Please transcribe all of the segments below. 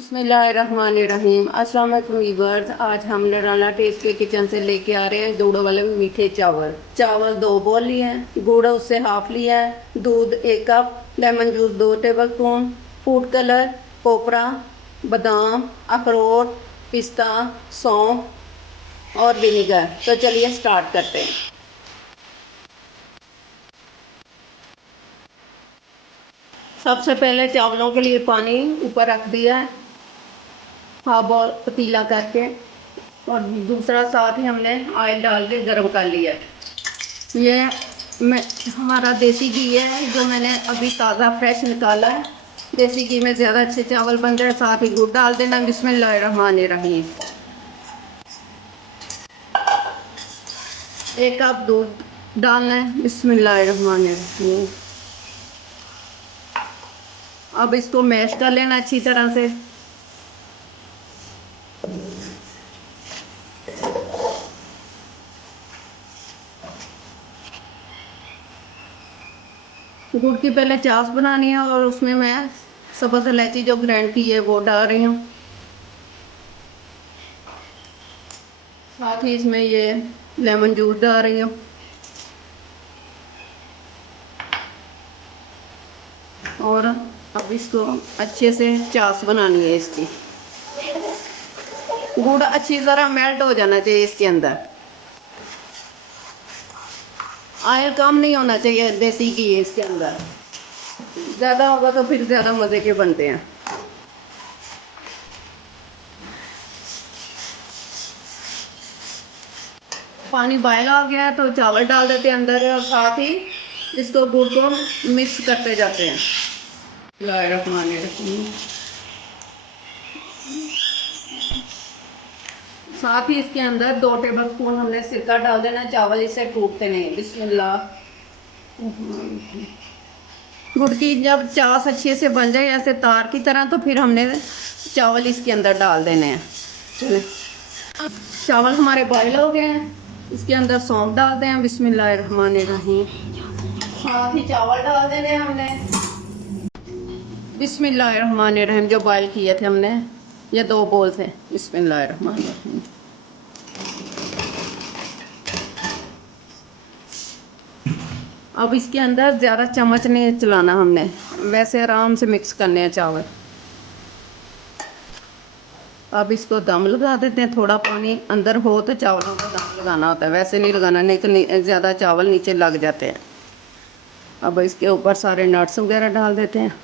बिस्मिल्लाहिर्रहमानिर्रहीम। अस्सलाम वालेकुम वीवर्स। आज हम नराला टेस्ट के किचन से लेके आ रहे हैं दूध वाले मीठे चावल। चावल 2 बोल लिए हैं, गुड़ उससे हाफ लिया है, दूध 1 कप, lemon juice 2 tablespoon, food colour, कोपरा, बादाम, अखरोट, पिस्ता, सौंफ और विनीगर। तो चलिए स्टार्ट करते हैं। सबसे पहले चावलों के लिए पानी ऊपर रख दिया है, हाफ बॉल पतीला करके, और दूसरा साथ ही हमने ऑयल डाल के गर्म कर लिया है। ये मैं हमारा देसी घी है जो मैंने अभी ताज़ा फ्रेश निकाला है। देसी घी में ज़्यादा अच्छे चावल बन जाए। साथ ही गुड़ डाल देना। बिस्मिल्लाहिर्रहमानिर्रहीम। 1 कप दूध डालना है। बिस्मिल्लाहिर्रहमानिर्रहीम। अब इसको मैश कर लेना अच्छी तरह से। गुड़ की पहले चाश बनानी है और उसमें मैं सब्ज़ इलायची जो ग्राइंड की है वो डाल रही हूँ। साथ ही इसमें ये लेमन जूस डाल रही हूँ और अब इसको अच्छे से चाश बनानी है इसकी। गुड़ अच्छी तरह मेल्ट हो जाना चाहिए इसके अंदर। ऑयल कम नहीं होना चाहिए देसी घी है इसके अंदर। ज़्यादा होगा तो फिर ज़्यादा मज़े के बनते हैं। पानी बॉयल हो गया है तो चावल डाल देते हैं अंदर और साथ ही इसको गुड़ को मिक्स करते जाते हैं। बिस्मिल्लाहिर्रहमानिर्रहीम। साथ ही इसके अंदर 2 टेबलस्पून हमने सिरका डाल देना। चावल इससे टूटते नहीं। बिस्मिल्लाह। गुड़ की जब चाश अच्छे से बन जाए ऐसे तार की तरह तो फिर हमने चावल इसके अंदर डाल देने हैं। चले, चावल हमारे बॉयल हो गए हैं। इसके अंदर सौंफ डालते हैं। बिस्मिल्लाहिर्रहमानिर्रहीम। साथ ही चावल डाल देने हैं हमने। बिस्मिल्लाहिर्रहमानिर्रहीम। जो बॉयल किए थे हमने, ये 2 बोल थे। बिस्मिल्लाहिर्रहमानिर्रहीम। अब इसके अंदर ज़्यादा चम्मच नहीं चलाना हमने, वैसे आराम से मिक्स करने हैं चावल। अब इसको दम लगा देते हैं। थोड़ा पानी अंदर हो तो चावलों को दम लगाना होता है, वैसे नहीं लगाना, नहीं तो ज़्यादा चावल नीचे लग जाते हैं। अब इसके ऊपर सारे नट्स वगैरह डाल देते हैं।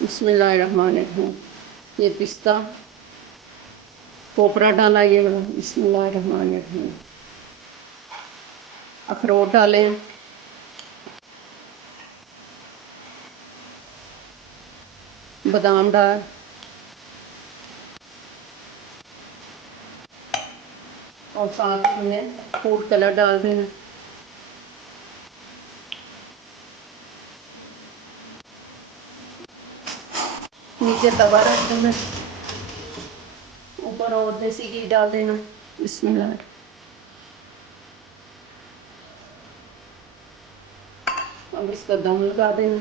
बिस्मिल्लाहिर्रहमानिर्रहीम। ये पिस्ता, कोपरा डाला ये वाला। बिस्मिल्लाहिर्रहमानिर्रहीम। अखरोट डालें। बादाम डाल और साथ में फूड कलर डाल देना। नीचे तवा रख देना, ऊपर और देसी घी डाल देना। बिस्मिल्लाह। अब इसका दम लगा देना।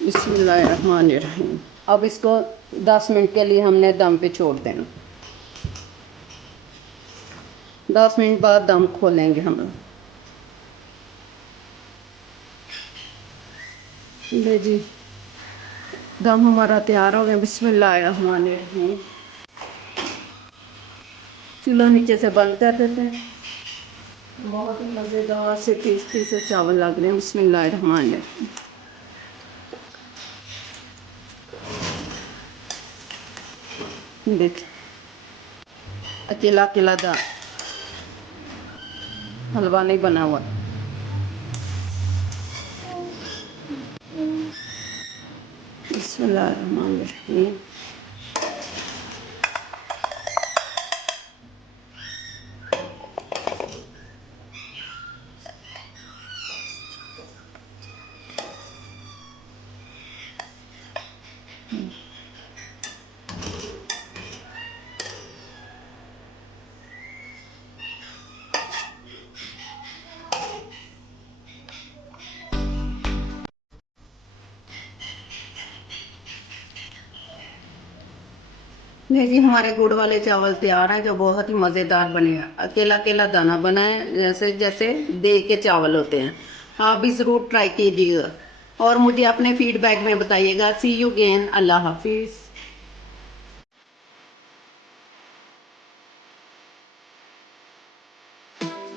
बिस्मिल्लाहिर्रहमानिर्रहीम। अब इसको 10 मिनट के लिए हमने दम पे छोड़ देना। 10 मिनट बाद दम खोलेंगे हम लोग। ले जी, दम हमारा तैयार हो गया। बिस्मिल्लाहिर्रहमानिर्रहीम। चूल्हा नीचे से बंद कर देते हैं। बहुत ही मज़ेदार से टेस्टी से चावल लग रहे हैं। बिस्मिल्लाहिर्रहमानिर्रहीम। देख, अकेला अकेला दा हलवा नहीं बना हुआ। बिस्मिल्लाहिर्रहमानिर्रहीम। ये जी हमारे गुड़ वाले चावल तैयार हैं जो बहुत ही मज़ेदार बने हैं। अकेला अकेला दाना बना है, जैसे जैसे दे के चावल होते हैं। आप भी ज़रूर ट्राई कीजिएगा और मुझे अपने फीडबैक में बताइएगा। सी यू अगेन। अल्लाह हाफिज़।